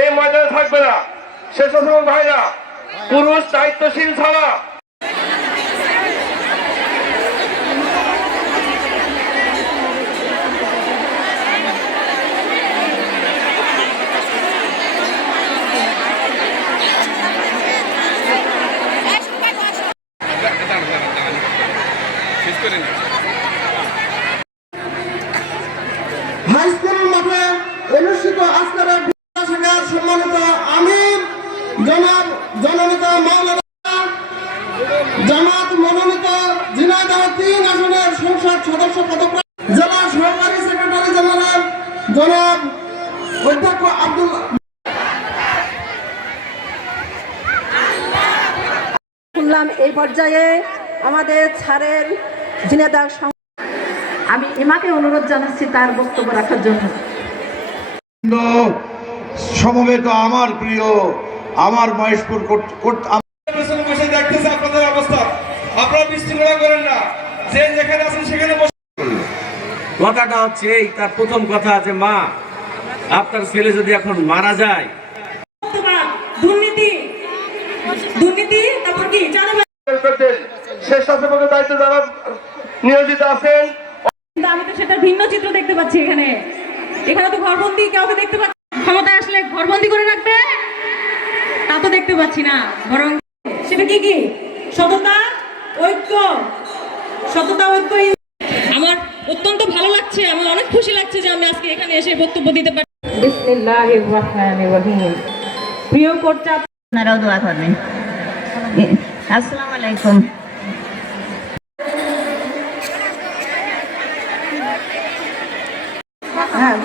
এই ময়দানে থাকবে না। স্বেচ্ছাসেবক ভাইরা পুরুষ দায়িত্বশীল ছাড়া হাই স্কুল মাঠে অনুষ্ঠিত আজকের শাখার সম্মানিত আমির জনাব জননেতা মাওলানা জামাত মনোনীত ঝিনাইদহ 3 আসনের সংসদ সদস্য পদপ্রাপ্ত জেলা সহকারী সেক্রেটারি জেনারেল জনাব অধ্যক্ষ আব্দুল শুনলাম এই পর্যায়ে আমাদের ছাড়ের ঝিনাইদহ আমি ইমাকে অনুরোধ জানাচ্ছি তার বক্তব্য রাখার জন্য। সমবেত আমার প্রিয় আমার মহেশপুর বসে দেখতেছে আপনাদের অবস্থা, আপনারা বিশৃঙ্খলা করেন না, যে যেখানে আছেন সেখানে বসে। কথাটা হচ্ছে এই, তার প্রথম কথা আছে, মা আপনার ছেলে যদি এখন মারা যায়, দুর্নীতি দুর্নীতি তারপর কি স্বেচ্ছাসেবকের দায়িত্বে যারা নিয়োজিত আছেন, আমি তো সেটা ভিন্ন চিত্র দেখতে পাচ্ছি। এখানে তো ঘরবন্দি কাউকে দেখতে পাচ্ছি, ক্ষমতায় আসলে ঘরবন্দি করে রাখবে তা তো দেখতে পাচ্ছি না, বরং সেটা কি সততা ঐক্য আমার অত্যন্ত ভালো লাগছে, আমার অনেক খুশি লাগছে যে আমি আজকে এখানে এসে বক্তব্য দিতে পারি। বিসমিল্লাহির রহমানির রহিম। প্রিয় কোর্ট, আপনারাও দোয়া করবেন। আসসালামু আলাইকুম। হ্যাঁ